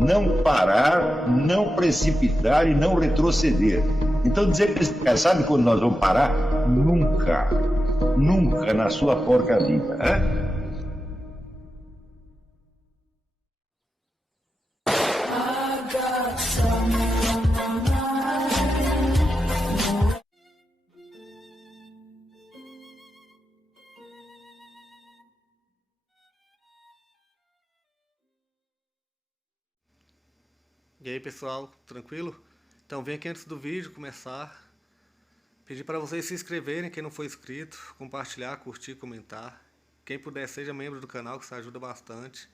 não parar, não precipitar e não retroceder. Então dizer para esse cara, sabe quando nós vamos parar? Nunca. Nunca na sua porca vida, né? E aí pessoal, tranquilo? Então vem aqui antes do vídeo começar, pedir para vocês se inscreverem, quem não for inscrito, compartilhar, curtir, comentar. Quem puder seja membro do canal, que isso ajuda bastante.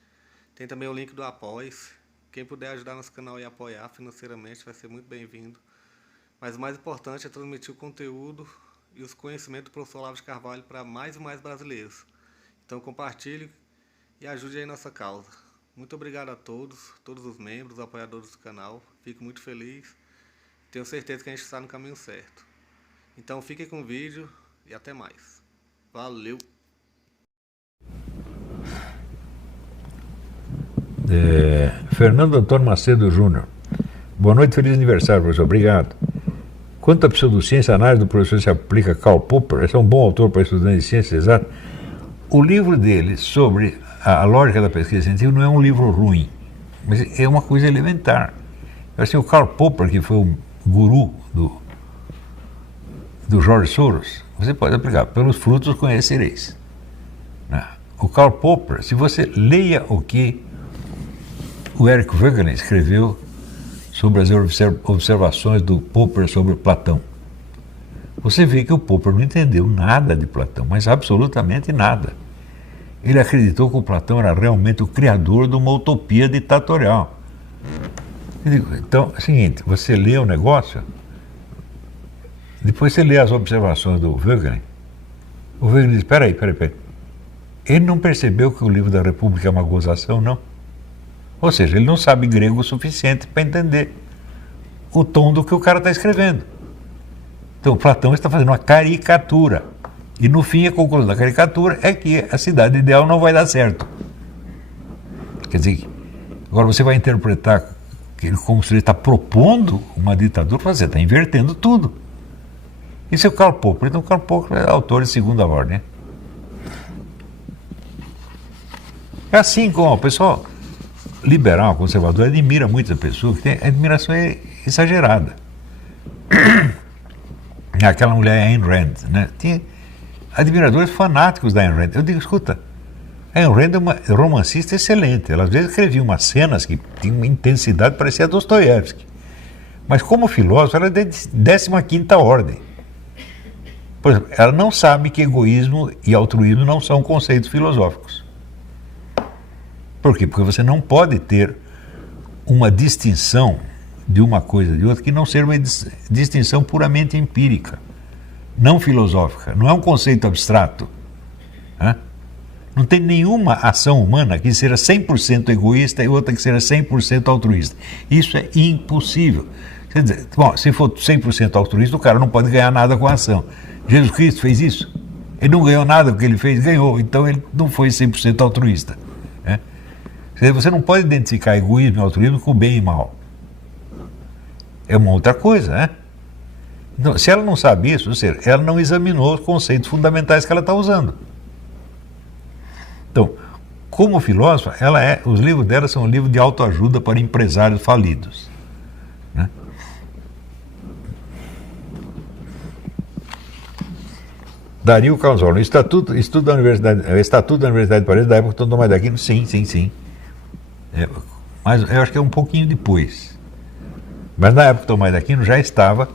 Tem também o link do Apoia-se. Quem puder ajudar nosso canal e apoiar financeiramente vai ser muito bem-vindo. Mas o mais importante é transmitir o conteúdo e os conhecimentos do professor Olavo de Carvalho para mais e mais brasileiros. Então compartilhe e ajude aí nossa causa. Muito obrigado a todos os membros, apoiadores do canal. Fico muito feliz. Tenho certeza que a gente está no caminho certo. Então fiquem com o vídeo e até mais. Valeu! Fernando Antônio Macedo Júnior. Boa noite, feliz aniversário, professor. Obrigado. Quanto à pseudociência, a análise do professor se aplica a Karl Popper. Esse é um bom autor para estudantes de ciências exatas. O livro dele sobre a lógica da pesquisa científica não é um livro ruim, mas é uma coisa elementar. Assim, o Karl Popper, que foi o guru do George Soros, você pode aplicar, pelos frutos conhecereis. O Karl Popper, se você leia o que o Eric Wegener escreveu sobre as observações do Popper sobre Platão, você vê que o Popper não entendeu nada de Platão, mas absolutamente nada. Ele acreditou que o Platão era realmente o criador de uma utopia ditatorial. Então, é o seguinte, você lê o negócio, depois você lê as observações do Wegener, o Wegener diz, peraí. Ele não percebeu que o livro da República é uma gozação, não? Ou seja, ele não sabe grego o suficiente para entender o tom do que o cara está escrevendo. Então, Platão está fazendo uma caricatura. E no fim, a conclusão da caricatura é que a cidade ideal não vai dar certo. Quer dizer, agora você vai interpretar que como se ele está propondo uma ditadura, você está invertendo tudo. Isso é o Karl Popper. Então, o Karl Popper é autor de segunda ordem. É assim como o pessoal liberal, conservador, admira muito a pessoa, que tem admiração exagerada. Aquela mulher Ayn Rand, né? Tinha admiradores fanáticos da Ayn Rand. Eu digo, escuta, a Ayn Rand é uma romancista excelente. Ela às vezes escrevia umas cenas que tinham uma intensidade que parecia Dostoiévski. Mas como filósofa, ela é de 15ª ordem. Por exemplo, ela não sabe que egoísmo e altruísmo não são conceitos filosóficos. Por quê? Porque você não pode ter uma distinção de uma coisa e de outra que não seja uma distinção puramente empírica, não filosófica, não é um conceito abstrato. Não tem nenhuma ação humana que seja 100% egoísta e outra que seja 100% altruísta. Isso é impossível. Quer dizer, bom, se for 100% altruísta, o cara não pode ganhar nada com a ação. Jesus Cristo fez isso. Ele não ganhou nada com o que ele fez, ganhou. Então ele não foi 100% altruísta. Você não pode identificar egoísmo e altruísmo com bem e mal. É uma outra coisa, né? Então, se ela não sabe isso, ou seja, ela não examinou os conceitos fundamentais que ela está usando. Então, como filósofa, os livros dela são livros de autoajuda para empresários falidos. Né? Dario Calzone, Estatuto da Universidade de Paris, da época do Tomás de Aquino, sim. Mas eu acho que é um pouquinho depois. Mas na época do Tomás de Aquino já estava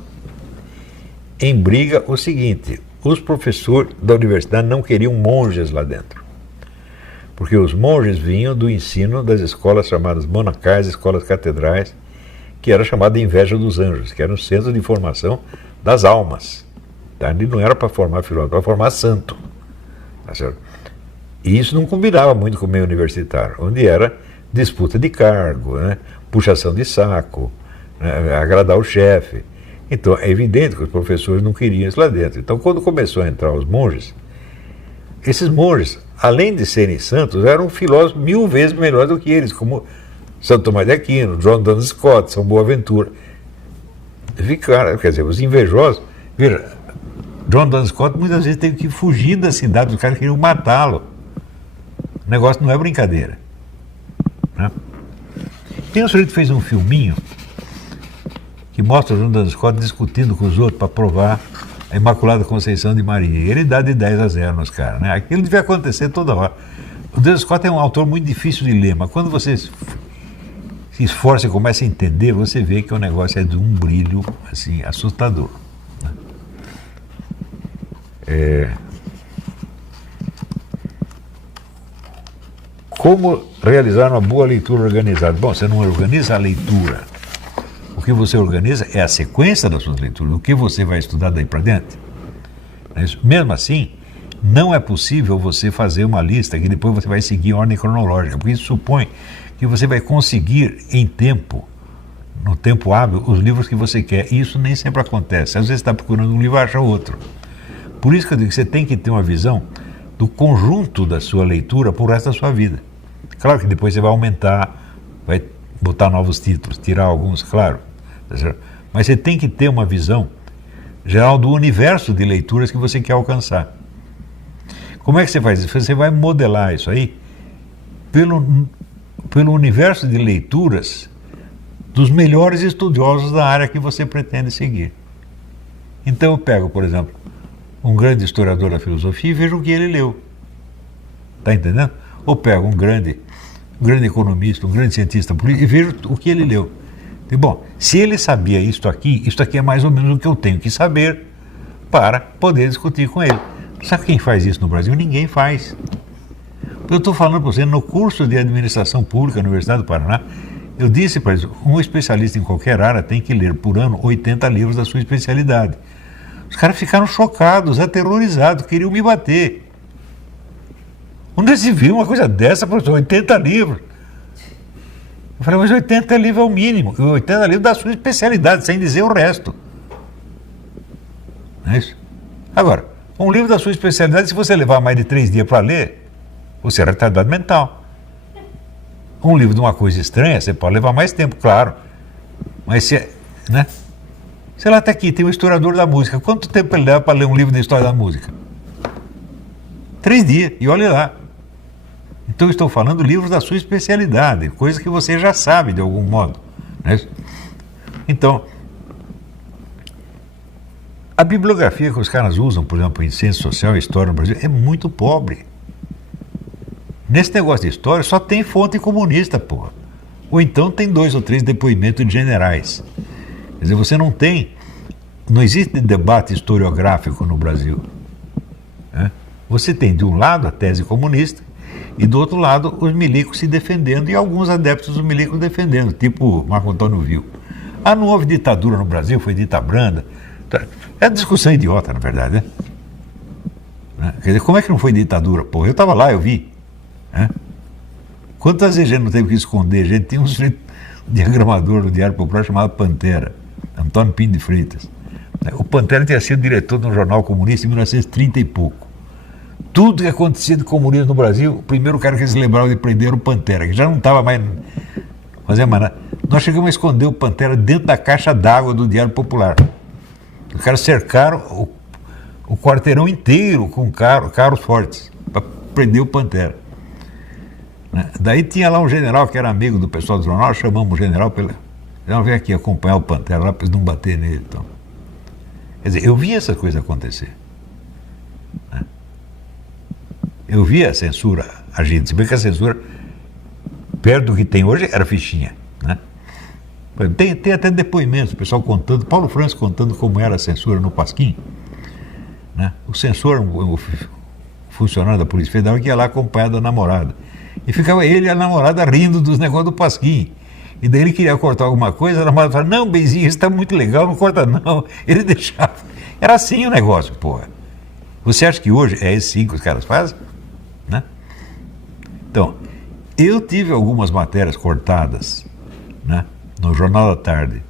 em briga o seguinte: os professores da universidade não queriam monges lá dentro, porque os monges vinham do ensino das escolas chamadas monacais, escolas catedrais, que era chamada de inveja dos anjos, que era um centro de formação das almas. Tá? Ele não era para formar filósofo, para formar santo. Tá certo? E isso não combinava muito com o meio universitário, onde era disputa de cargo, né? Puxação de saco, né? Agradar o chefe. Então é evidente que os professores não queriam isso lá dentro. Então quando começou a entrar os monges, esses monges, além de serem santos, eram filósofos 1000 vezes melhores do que eles, como Santo Tomás de Aquino, John Duns Scott, São Boaventura. Ficaram, quer dizer, os invejosos. Veja, John Duns Scott muitas vezes teve que fugir da cidade, os caras queriam matá-lo. O negócio não é brincadeira. Né? Tem um sujeito que fez um filminho que mostra o John Duns Scott discutindo com os outros para provar a Imaculada Conceição de Maria. Ele dá de 10-0 nos caras. Né? Aquilo devia acontecer toda hora. O Duns Scott é um autor muito difícil de ler, mas quando você se esforça e começa a entender, você vê que o negócio é de um brilho assim, assustador. Né? Como realizar uma boa leitura organizada? Bom, você não organiza a leitura. O que você organiza é a sequência das suas leituras, o que você vai estudar daí para dentro. Mesmo assim, não é possível você fazer uma lista que depois você vai seguir em ordem cronológica, porque isso supõe que você vai conseguir em tempo, no tempo hábil, os livros que você quer. E isso nem sempre acontece. Às vezes você está procurando um livro e acha outro. Por isso que eu digo que você tem que ter uma visão do conjunto da sua leitura para o resto da sua vida. Claro que depois você vai aumentar, vai botar novos títulos, tirar alguns, claro. Mas você tem que ter uma visão geral do universo de leituras que você quer alcançar. Como é que você faz isso? Você vai modelar isso aí pelo universo de leituras dos melhores estudiosos da área que você pretende seguir. Então eu pego, por exemplo, um grande historiador da filosofia e vejo o que ele leu. Está entendendo? Ou pego um grande economista, um grande cientista político e vejo o que ele leu. E, bom, se ele sabia isto aqui é mais ou menos o que eu tenho que saber para poder discutir com ele. Sabe quem faz isso no Brasil? Ninguém faz. Eu estou falando para você, no curso de Administração Pública na Universidade do Paraná, eu disse para eles, um especialista em qualquer área tem que ler por ano 80 livros da sua especialidade. Os caras ficaram chocados, aterrorizados, queriam me bater. Onde se viu uma coisa dessa, professor? 80 livros. Eu falei, mas 80 livros é o mínimo. 80 livros da sua especialidade, sem dizer o resto. Não é isso? Agora, um livro da sua especialidade, se você levar mais de 3 dias para ler, você é retardado mental. Um livro de uma coisa estranha, você pode levar mais tempo, claro. Mas se, né? Sei lá, está aqui, tem um historiador da música. Quanto tempo ele leva para ler um livro da história da música? 3 dias, e olha lá. Então eu estou falando livros da sua especialidade, coisas que você já sabe de algum modo. Né? Então, a bibliografia que os caras usam, por exemplo, em ciência social e história no Brasil, é muito pobre. Nesse negócio de história só tem fonte comunista, porra. Ou então tem 2 ou 3 depoimentos de generais. Quer dizer, você não existe debate historiográfico no Brasil. Né? Você tem de um lado a tese comunista e do outro lado os milicos se defendendo e alguns adeptos dos milicos defendendo, tipo Marco Antônio Vil. Ah, não houve ditadura no Brasil, foi dita branda. É discussão idiota, na verdade, né? Quer dizer, como é que não foi ditadura? Pô, eu estava lá, eu vi. Né? Quantas vezes a gente não teve que esconder? A gente tinha um diagramador do Diário Popular chamado Pantera, Antônio Pinto de Freitas. O Pantera tinha sido diretor de um jornal comunista em 1930 e pouco. Tudo que acontecia de comunismo no Brasil, o primeiro cara que se lembrava de prender era o Pantera, que já não estava mais fazendo mais nada. Nós chegamos a esconder o Pantera dentro da caixa d'água do Diário Popular. Os caras cercaram o quarteirão inteiro com carros fortes para prender o Pantera. Daí tinha lá um general que era amigo do pessoal do jornal, chamamos o general para ele. Não, vem aqui acompanhar o Pantera lá para eles não bater nele. Então. Quer dizer, eu vi essa coisa acontecer. Né? Eu vi a censura agindo, se bem que a censura, perto do que tem hoje, era fichinha. Né? Tem até depoimentos, o pessoal contando, Paulo Francis contando como era a censura no Pasquim. Né? O censor, o funcionário da Polícia Federal, que ia lá acompanhado da namorada. E ficava ele e a namorada rindo dos negócios do Pasquim. E daí ele queria cortar alguma coisa, a namorada falava, não, Benzinho, isso está muito legal, não corta não. Ele deixava. Era assim o negócio, porra. Você acha que hoje é assim que os caras fazem? Né? Então, eu tive algumas matérias cortadas, né, no Jornal da Tarde,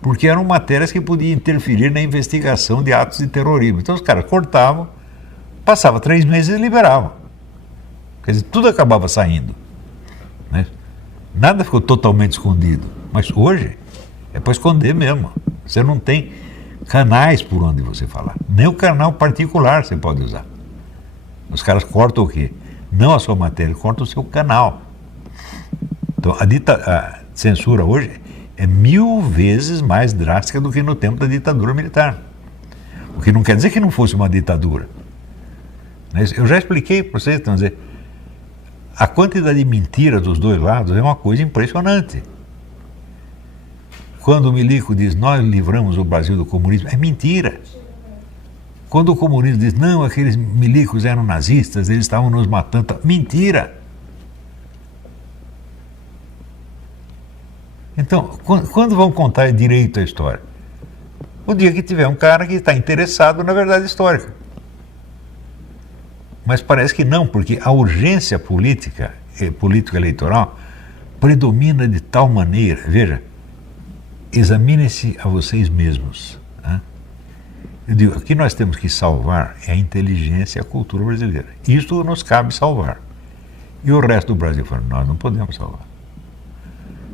porque eram matérias que podiam interferir na investigação de atos de terrorismo. Então os caras cortavam, passava 3 meses e liberavam. Quer dizer, tudo acabava saindo. Né? Nada ficou totalmente escondido. Mas hoje é para esconder mesmo. Você não tem canais por onde você falar. Nem o canal particular você pode usar. Os caras cortam o quê? Não a sua matéria, cortam o seu canal. Então a censura hoje é 1000 vezes mais drástica do que no tempo da ditadura militar. O que não quer dizer que não fosse uma ditadura. Eu já expliquei para vocês, então, dizer, a quantidade de mentiras dos dois lados é uma coisa impressionante. Quando o Milico diz, nós livramos o Brasil do comunismo, é mentira. Quando o comunismo diz, não, aqueles milicos eram nazistas, eles estavam nos matando, mentira. Então, quando vão contar direito a história? O dia que tiver um cara que está interessado na verdade histórica. Mas parece que não, porque a urgência política eleitoral predomina de tal maneira. Veja, examinem-se a vocês mesmos. Né? Eu digo, o que nós temos que salvar é a inteligência e a cultura brasileira. Isto nos cabe salvar. E o resto do Brasil fala, nós não podemos salvar.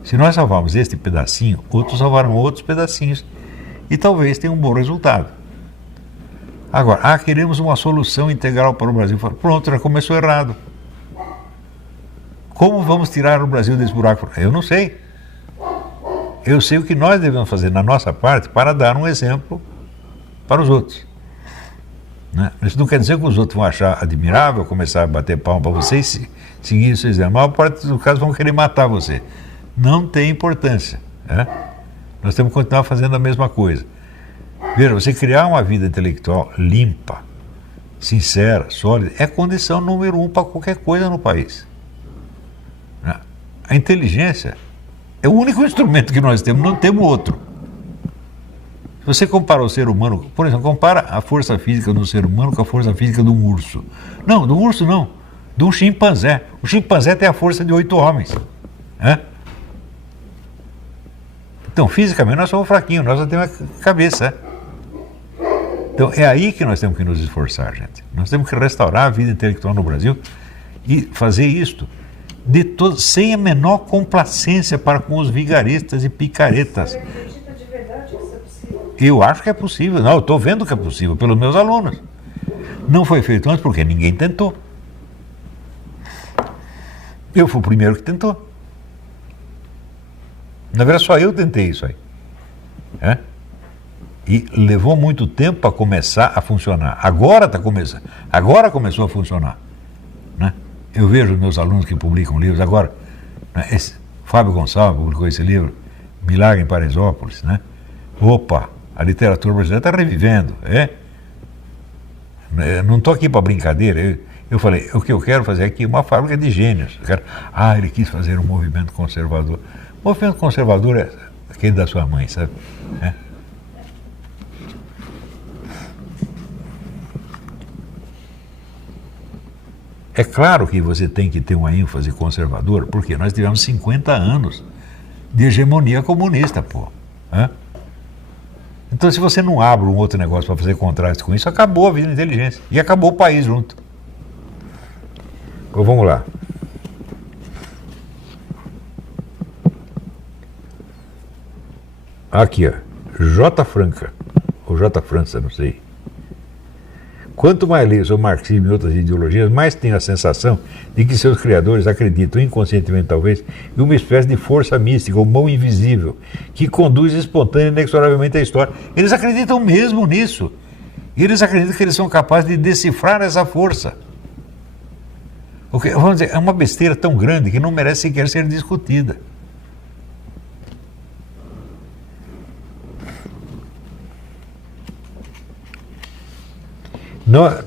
Se nós salvarmos este pedacinho, outros salvarão outros pedacinhos e talvez tenha um bom resultado. Agora, queremos uma solução integral para o Brasil. Pronto, já começou errado. Como vamos tirar o Brasil desse buraco? Eu não sei. Eu sei o que nós devemos fazer na nossa parte para dar um exemplo para os outros. Né? Isso não quer dizer que os outros vão achar admirável, começar a bater palma para vocês, seguir isso. A maior parte dos casos vão querer matar você. Não tem importância. Né? Nós temos que continuar fazendo a mesma coisa. Veja, você criar uma vida intelectual limpa, sincera, sólida, é condição número 1 para qualquer coisa no país. A inteligência é o único instrumento que nós temos, não temos outro. Se você compara o ser humano, por exemplo, compara a força física do ser humano com a força física de um urso. Não, do urso não, de um chimpanzé. O chimpanzé tem a força de 8 homens. Então, fisicamente, nós somos fraquinhos, nós só temos a cabeça. Então, é aí que nós temos que nos esforçar, gente. Nós temos que restaurar a vida intelectual no Brasil e fazer isto sem a menor complacência para com os vigaristas e picaretas. Você acredita de verdade que isso é possível? Eu acho que é possível. Não, eu estou vendo que é possível pelos meus alunos. Não foi feito antes porque ninguém tentou. Eu fui o primeiro que tentou. Na verdade, só eu tentei isso aí. E levou muito tempo para começar a funcionar. Agora está começando. Agora começou a funcionar. Né? Eu vejo meus alunos que publicam livros agora. Né? Fábio Gonçalves publicou esse livro, Milagre em Paraisópolis. Né? Opa, a literatura brasileira está revivendo. Não estou aqui para brincadeira. Eu falei, o que eu quero fazer aqui é uma fábrica de gênios. Ele quis fazer um movimento conservador. O movimento conservador é aquele da sua mãe, sabe? É claro que você tem que ter uma ênfase conservadora, porque nós tivemos 50 anos de hegemonia comunista, pô. Então, se você não abre um outro negócio para fazer contraste com isso, acabou a vida da inteligência. E acabou o país junto. Então, vamos lá. Aqui, ó. J. Franca. Ou J. França, não sei. Quanto mais leio sobre marxismo e outras ideologias, mais tenho a sensação de que seus criadores acreditam, inconscientemente talvez, em uma espécie de força mística ou mão invisível que conduz espontânea e inexoravelmente a história. Eles acreditam mesmo nisso. E eles acreditam que eles são capazes de decifrar essa força. Vamos dizer, é uma besteira tão grande que não merece sequer ser discutida. Não,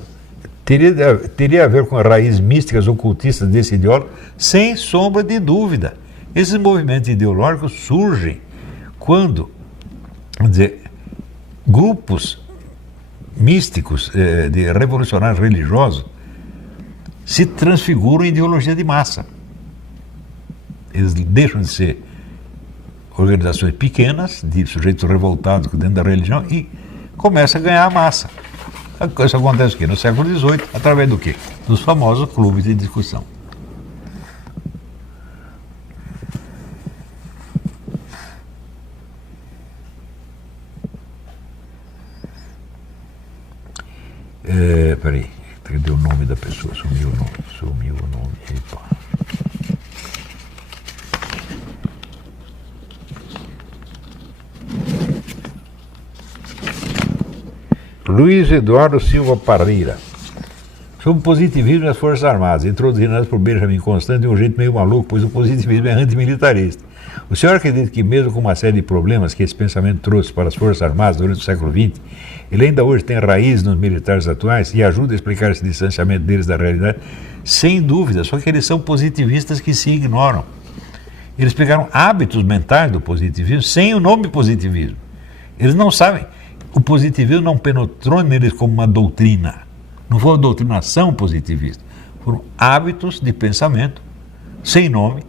teria a ver com as raízes místicas ocultistas desse ideólogo, sem sombra de dúvida. Esses movimentos ideológicos surgem quando, vamos dizer, grupos místicos de revolucionários religiosos se transfiguram em ideologia de massa. Eles deixam de ser organizações pequenas, de sujeitos revoltados dentro da religião, e começam a ganhar a massa. Isso acontece aqui no século XVIII, através do quê? Dos famosos clubes de discussão. Peraí, cadê o nome da pessoa? Sumiu o nome. Epa. Luiz Eduardo Silva Parreira. Sobre o positivismo nas Forças Armadas, introduzidas por Benjamin Constant de um jeito meio maluco, pois o positivismo é antimilitarista. O senhor acredita que mesmo com uma série de problemas que esse pensamento trouxe para as Forças Armadas durante o século XX, ele ainda hoje tem raízes nos militares atuais e ajuda a explicar esse distanciamento deles da realidade? Sem dúvida, só que eles são positivistas que se ignoram. Eles pegaram hábitos mentais do positivismo sem o nome positivismo. Eles não sabem. O positivismo não penetrou neles como uma doutrina. Não foi uma doutrinação positivista. Foram hábitos de pensamento, sem nome,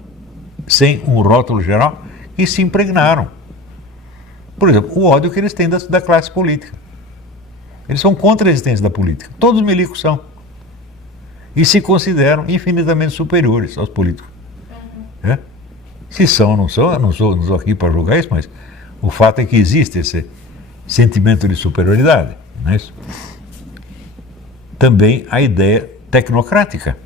sem um rótulo geral, que se impregnaram. Por exemplo, o ódio que eles têm da classe política. Eles são contra a existência da política. Todos os milicos são. E se consideram infinitamente superiores aos políticos. É? Se são ou não são, eu não sou aqui para julgar isso, mas o fato é que existe esse sentimento de superioridade. Não é isso? Também a ideia tecnocrática.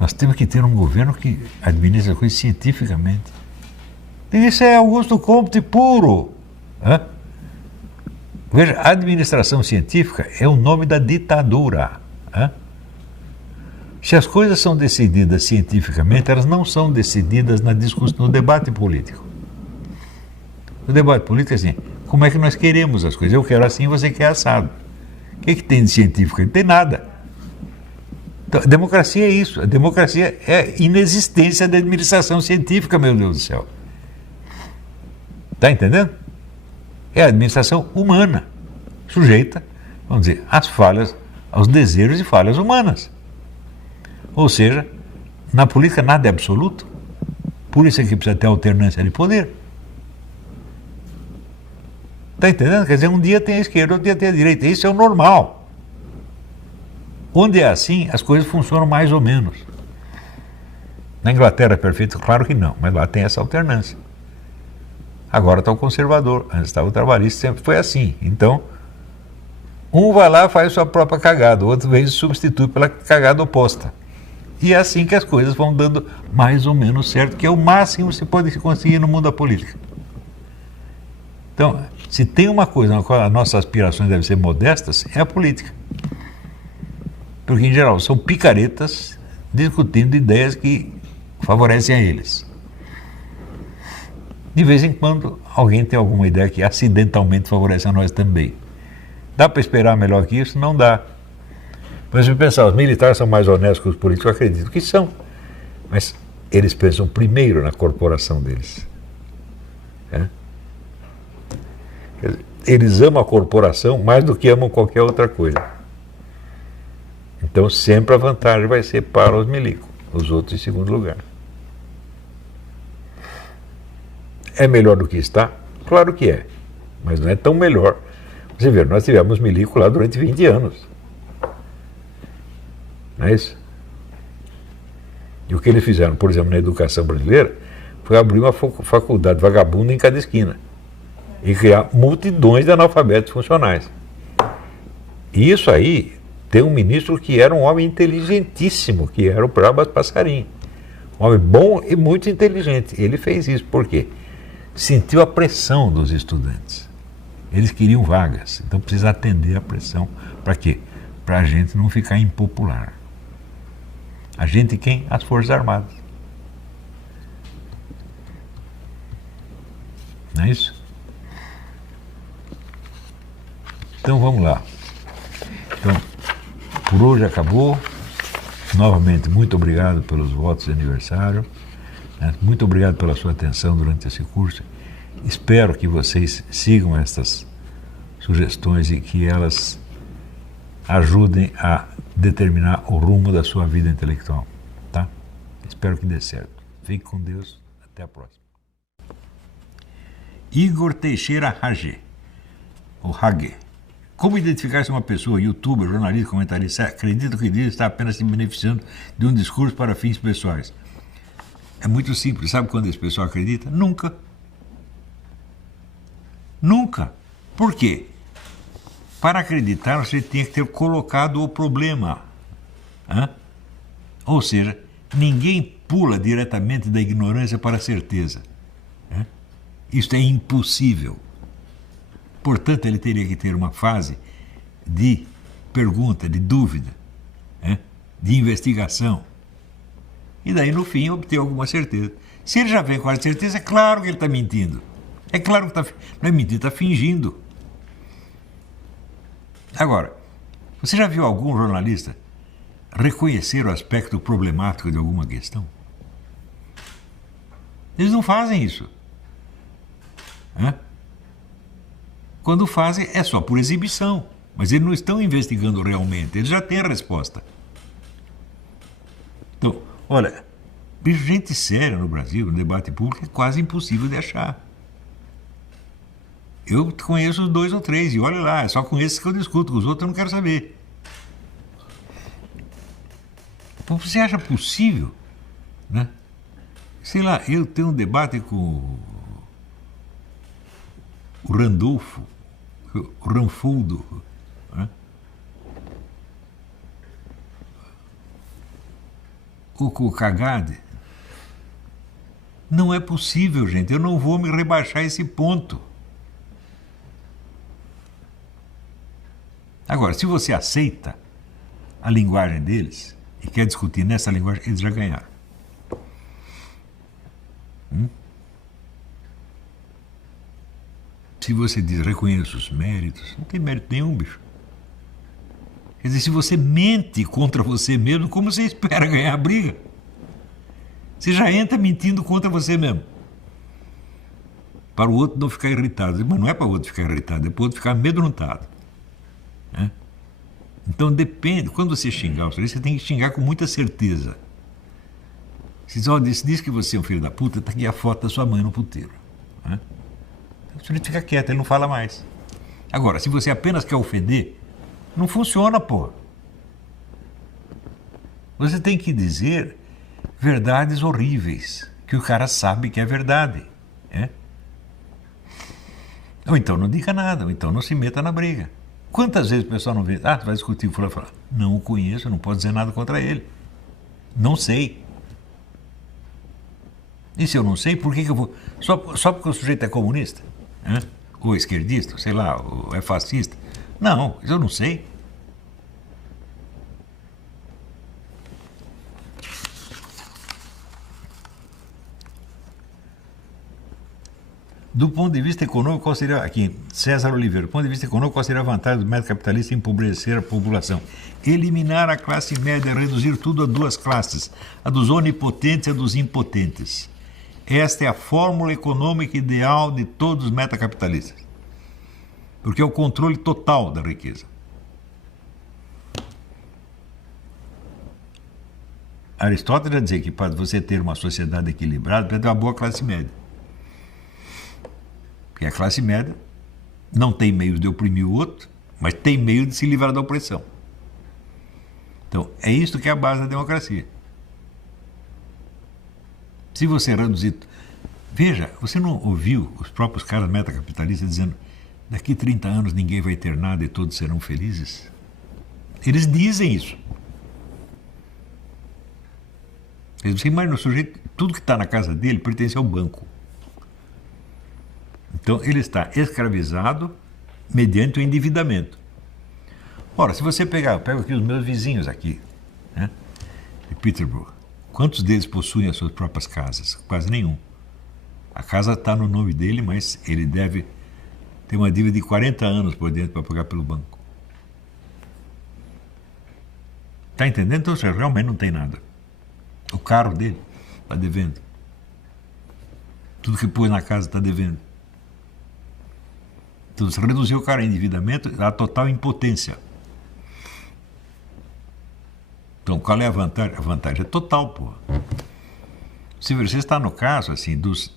Nós temos que ter um governo que administra a coisa cientificamente. Isso é Augusto Comte puro. Hã? Veja, a administração científica é o nome da ditadura. Hã? Se as coisas são decididas cientificamente, elas não são decididas na discussão, no debate político. O debate político é assim, como é que nós queremos as coisas? Eu quero assim, você quer assado. O que tem de científico? Não tem nada. Então, a democracia é isso. A democracia é a inexistência da administração científica, meu Deus do céu. Está entendendo? É a administração humana, sujeita, vamos dizer, às falhas, aos desejos e falhas humanas. Ou seja, na política nada é absoluto. Por isso é que precisa ter alternância de poder. Está entendendo? Quer dizer, um dia tem a esquerda, outro dia tem a direita. Isso é o normal. Onde é assim, as coisas funcionam mais ou menos. Na Inglaterra é perfeito? Claro que não, mas lá tem essa alternância. Agora está o conservador, antes estava o trabalhista, sempre foi assim. Então, um vai lá e faz sua própria cagada, o outro vem e substitui pela cagada oposta. E é assim que as coisas vão dando mais ou menos certo, que é o máximo que se pode conseguir no mundo da política. Então, se tem uma coisa na qual as nossas aspirações devem ser modestas, é a política. Porque, em geral, são picaretas discutindo ideias que favorecem a eles. De vez em quando, alguém tem alguma ideia que acidentalmente favorece a nós também. Dá para esperar melhor que isso? Não dá. Mas se pensar, os militares são mais honestos que os políticos, eu acredito que são. Mas eles pensam primeiro na corporação deles. É? Eles amam a corporação mais do que amam qualquer outra coisa. Então sempre a vantagem vai ser para os milicos, os outros em segundo lugar. É melhor do que está? Claro que é, mas não é tão melhor. Você vê, nós tivemos milico lá durante 20 anos. Não é isso? E o que eles fizeram, por exemplo, na educação brasileira, foi abrir uma faculdade vagabunda em cada esquina e criar multidões de analfabetos funcionais. E isso aí tem um ministro que era um homem inteligentíssimo, que era o Prabas Passarim. Um homem bom e muito inteligente. Ele fez isso, por quê? Sentiu a pressão dos estudantes. Eles queriam vagas, então precisa atender a pressão. Para quê? Para a gente não ficar impopular. A gente quem? As Forças Armadas. Não é isso? Então vamos lá. Então, por hoje acabou. Novamente, muito obrigado pelos votos de aniversário. Muito obrigado pela sua atenção durante esse curso. Espero que vocês sigam estas sugestões e que elas ajudem a determinar o rumo da sua vida intelectual. Tá? Espero que dê certo. Fique com Deus. Até a próxima. Igor Teixeira Hage. Ou Hage. Como identificar se uma pessoa, youtuber, jornalista, comentarista, acredita que diz está apenas se beneficiando de um discurso para fins pessoais? É muito simples. Sabe quando esse pessoal acredita? Nunca. Nunca. Por quê? Para acreditar, você tinha que ter colocado o problema. Hã? Ou seja, ninguém pula diretamente da ignorância para a certeza. Hã? Isso é impossível. Portanto, ele teria que ter uma fase de pergunta, de dúvida, de investigação. E daí, no fim, obter alguma certeza. Se ele já vem com a certeza, é claro que ele está mentindo. É claro que não é mentir, está fingindo. Agora, você já viu algum jornalista reconhecer o aspecto problemático de alguma questão? Eles não fazem isso. Quando fazem, é só por exibição. Mas eles não estão investigando realmente, eles já têm a resposta. Então, olha, gente séria no Brasil, no debate público, é quase impossível de achar. Eu conheço 2 ou 3, e olha lá, é só com esses que eu discuto, com os outros eu não quero saber. Você acha possível, né? Sei lá, eu tenho um debate com o Randolfo, o Ranfoldo, né? Com o Cagade. Não é possível, gente, eu não vou me rebaixar a esse ponto. Agora, se você aceita a linguagem deles e quer discutir nessa linguagem, eles já ganharam. Se você diz, reconheço os méritos, não tem mérito nenhum, bicho. Quer dizer, se você mente contra você mesmo, como você espera ganhar a briga? Você já entra mentindo contra você mesmo. Para o outro não ficar irritado. Mas não é para o outro ficar irritado, é para o outro ficar amedrontado. Então depende, quando você xingar você tem que xingar com muita certeza. Se diz que você é um filho da puta, está aqui a foto da sua mãe no puteiro. O sujeito fica quieto, ele não fala mais. Agora, se você apenas quer ofender, não funciona, pô. Você tem que dizer verdades horríveis, que o cara sabe que é verdade. Ou então não diga nada, ou então não se meta na briga. Quantas vezes o pessoal não vê? Tu vai discutir com o fulano e fala, não o conheço, não posso dizer nada contra ele. Não sei. E se eu não sei, por que eu vou... Só porque o sujeito é comunista? Ou esquerdista, sei lá, ou é fascista? Não, eu não sei. Do ponto de vista econômico, qual seria, aqui, César Oliveira, do ponto de vista econômico, qual seria a vantagem do método capitalista em empobrecer a população? Eliminar a classe média, reduzir tudo a 2 classes, a dos onipotentes e a dos impotentes. Esta é a fórmula econômica ideal de todos os metacapitalistas, porque é o controle total da riqueza. Aristóteles já dizia que para você ter uma sociedade equilibrada, precisa ter uma boa classe média. Porque a classe média não tem meios de oprimir o outro, mas tem meio de se livrar da opressão. Então, é isso que é a base da democracia. Se você reduzir... Veja, você não ouviu os próprios caras metacapitalistas dizendo daqui 30 anos ninguém vai ter nada e todos serão felizes? Eles dizem isso. Você imagina o sujeito, tudo que está na casa dele pertence ao banco. Então, ele está escravizado mediante o endividamento. Ora, se você pegar, eu pego aqui os meus vizinhos aqui, de Peterborough, quantos deles possuem as suas próprias casas? Quase nenhum. A casa está no nome dele, mas ele deve ter uma dívida de 40 anos por dentro para pagar pelo banco. Está entendendo? Então, você realmente não tem nada. O carro dele está devendo. Tudo que pôs na casa está devendo. Então, se reduzir o cara a endividamento, a total impotência. Então, qual é a vantagem? A vantagem é total, pô. Se você está no caso, assim, dos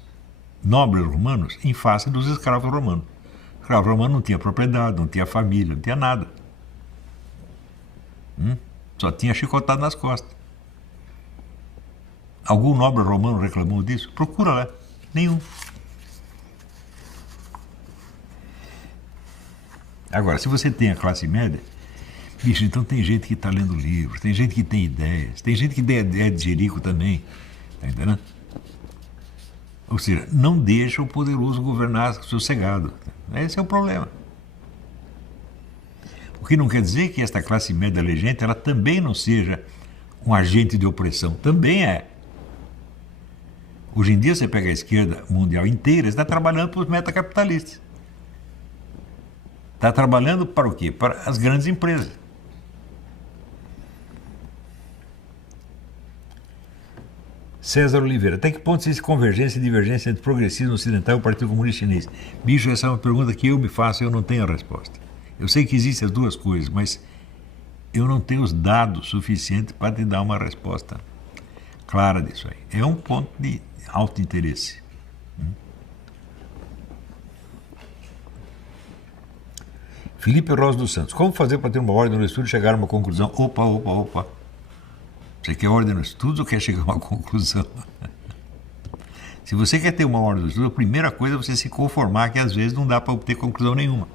nobres romanos em face dos escravos romanos. O escravo romano não tinha propriedade, não tinha família, não tinha nada. Só tinha chicotado nas costas. Algum nobre romano reclamou disso? Procura lá. Nenhum. Agora, se você tem a classe média, bicho, então tem gente que está lendo livros, tem gente que tem ideias, tem gente que tem ideia de Jerico também, tá entendendo? Ou seja, não deixa o poderoso governar sossegado. Esse é o problema. O que não quer dizer que esta classe média elegente ela também não seja um agente de opressão. Também é. Hoje em dia você pega a esquerda mundial inteira, está trabalhando para os metacapitalistas. Está trabalhando para o quê? Para as grandes empresas. César Oliveira, até que ponto existe convergência e divergência entre o progressismo ocidental e o Partido Comunista Chinês? Bicho, essa é uma pergunta que eu me faço e eu não tenho a resposta. Eu sei que existem as duas coisas, mas eu não tenho os dados suficientes para te dar uma resposta clara disso aí. É um ponto de alto interesse. Felipe Rosa dos Santos, como fazer para ter uma ordem no estudo e chegar a uma conclusão? Opa. Você quer ordem no estudo ou quer chegar a uma conclusão? Se você quer ter uma ordem no estudo, a primeira coisa é você se conformar que às vezes não dá para obter conclusão nenhuma.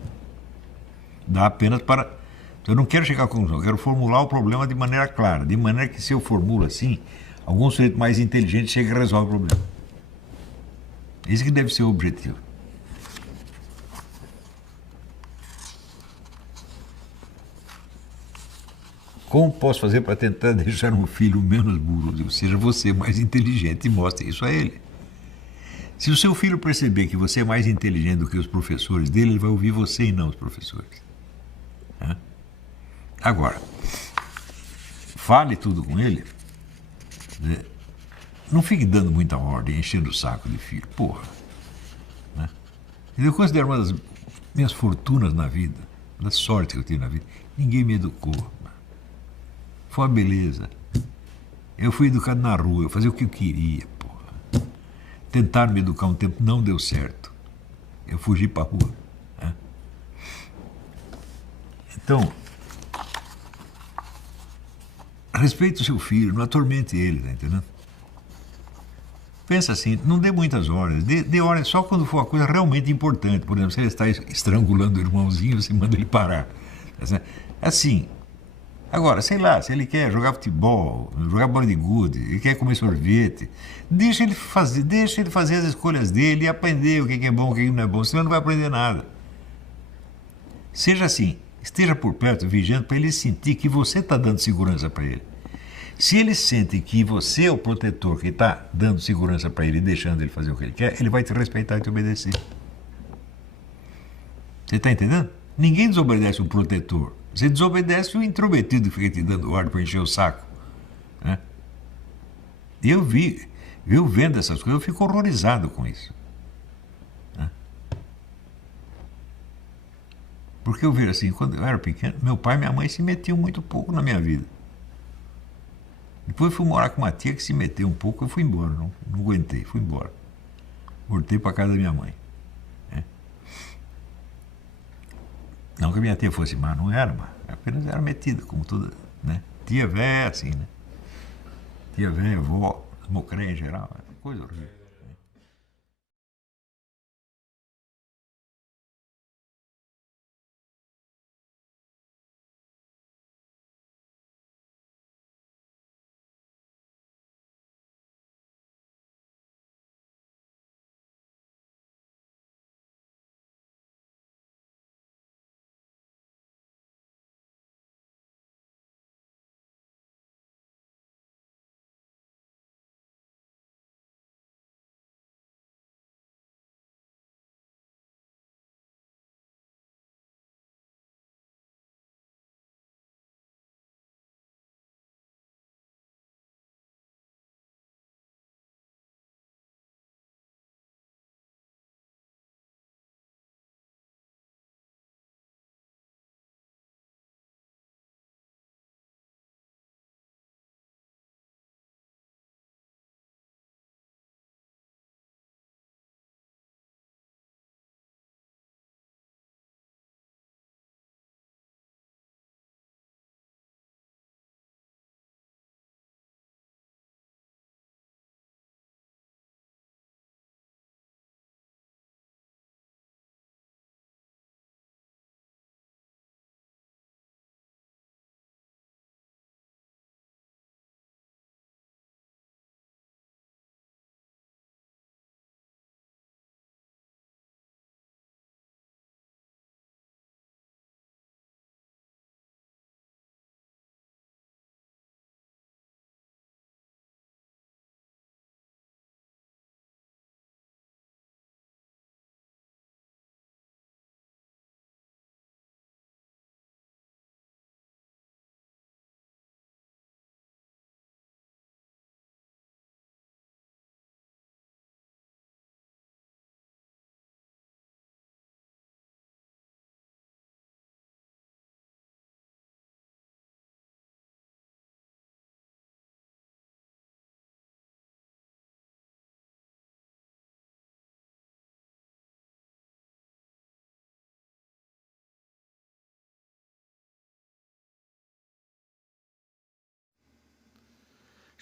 Dá apenas para... Eu não quero chegar à conclusão, eu quero formular o problema de maneira clara, de maneira que se eu formulo assim, algum sujeito mais inteligente chega e resolve o problema. Esse que deve ser o objetivo. Como posso fazer para tentar deixar um filho menos burro? Ou seja, você mais inteligente e mostre isso a ele. Se o seu filho perceber que você é mais inteligente do que os professores dele, ele vai ouvir você e não os professores. Agora, fale tudo com ele. Não fique dando muita ordem, enchendo o saco de filho. Porra. Eu considero uma das minhas fortunas na vida, da sorte que eu tive na vida. Ninguém me educou. Foi uma beleza. Eu fui educado na rua, eu fazia o que eu queria, porra. Tentaram me educar um tempo, não deu certo. Eu fugi pra rua. Então, respeite o seu filho, não atormente ele, tá entendendo? Pensa assim, não dê muitas ordens, dê ordens só quando for uma coisa realmente importante. Por exemplo, se ele está estrangulando o irmãozinho, você manda ele parar. Assim. Agora, sei lá, se ele quer jogar futebol, jogar bola de gude, ele quer comer sorvete, deixa ele fazer as escolhas dele e aprender o que é bom, o que não é bom, senão ele não vai aprender nada. Seja assim, esteja por perto, vigiando, para ele sentir que você está dando segurança para ele. Se ele sente que você é o protetor que está dando segurança para ele e deixando ele fazer o que ele quer, ele vai te respeitar e te obedecer. Você está entendendo? Ninguém desobedece um protetor. Você desobedece o intrometido que fica te dando ordem para encher o saco. Eu vendo essas coisas, eu fico horrorizado com isso. Porque eu vejo assim, quando eu era pequeno, meu pai e minha mãe se metiam muito pouco na minha vida. Depois eu fui morar com uma tia que se meteu um pouco, eu fui embora, não aguentei, fui embora. Voltei para casa da minha mãe. Não que a minha tia fosse má, não era má, apenas era metida, como toda, né? Tia véia, assim, né? Tia véia, avó, mocré em geral, coisa horrível.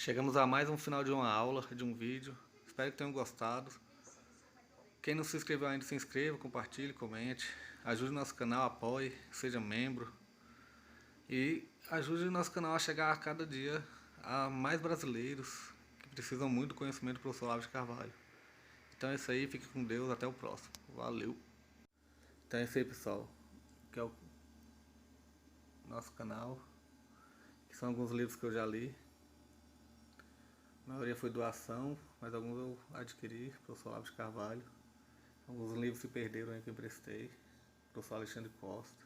Chegamos a mais um final de uma aula, de um vídeo. Espero que tenham gostado. Quem não se inscreveu ainda, se inscreva, compartilhe, comente. Ajude o nosso canal, apoie, seja membro. E ajude o nosso canal a chegar a cada dia a mais brasileiros que precisam muito do conhecimento do professor Olavo de Carvalho. Então é isso aí, fique com Deus, até o próximo. Valeu! Então é isso aí, pessoal, que é o nosso canal, que são alguns livros que eu já li. A maioria foi doação, mas alguns eu adquiri, professor Olavo de Carvalho. Alguns livros se perderam aí que eu emprestei, professor Alexandre Costa,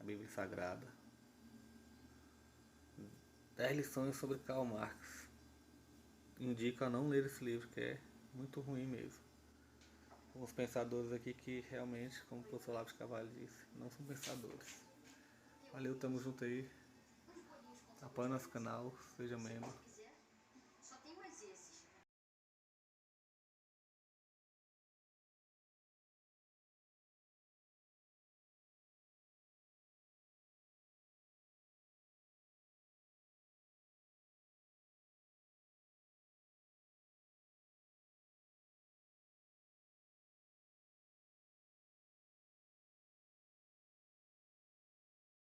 a Bíblia Sagrada. 10 lições sobre Karl Marx. Indico a não ler esse livro, que é muito ruim mesmo. Alguns pensadores aqui que realmente, como o professor Olavo de Carvalho disse, não são pensadores. Valeu, tamo junto aí. Apoie nosso canal, seja membro.